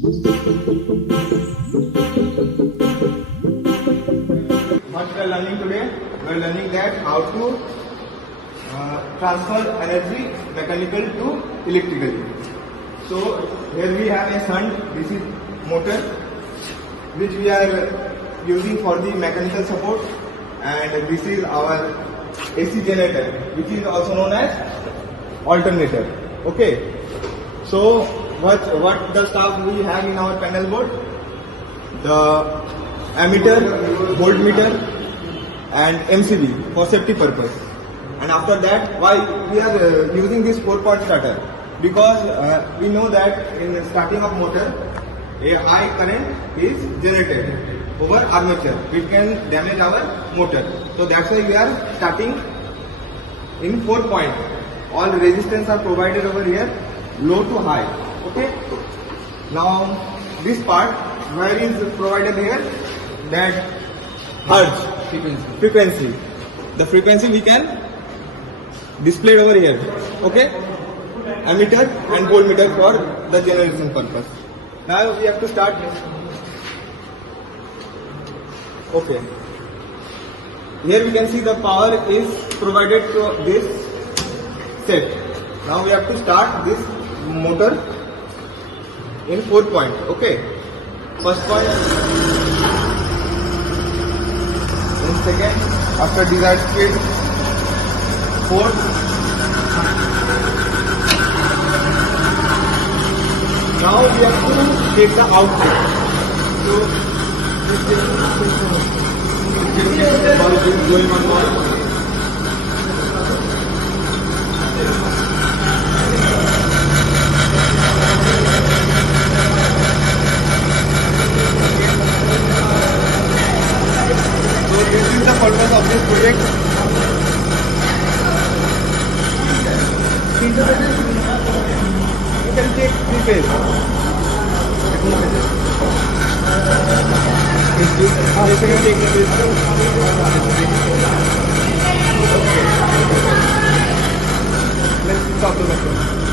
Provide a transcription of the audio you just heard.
What we are learning today? We are learning that how to transfer energy mechanical to electrical. So here we have a shunt. This is motor which we are using for the mechanical support, and this is our AC generator, which is also known as alternator. Okay. So what the stuff we have in our panel board? The ammeter, voltmeter, and MCB for safety purpose. And after that, why we are using this 4-point starter? Because we know that in starting of motor, a high current is generated over armature, which can damage our motor. So that's why we are starting in 4-point. All resistance are provided over here, low to high. Okay. Now this part where is provided here, that hertz frequency. The frequency we can display over here. Okay. Ammeter and voltmeter for the generation purpose. Now we have to start. Okay. Here we can see the power is provided to this set. Now we have to start this motor in 4-point. Okay. First point, then second, after desired speed, fourth, now we have to take the output. So this is going on. So this is the purpose of this project. You can take 3 phase. Yes, you can take the phase. Let's stop the machine.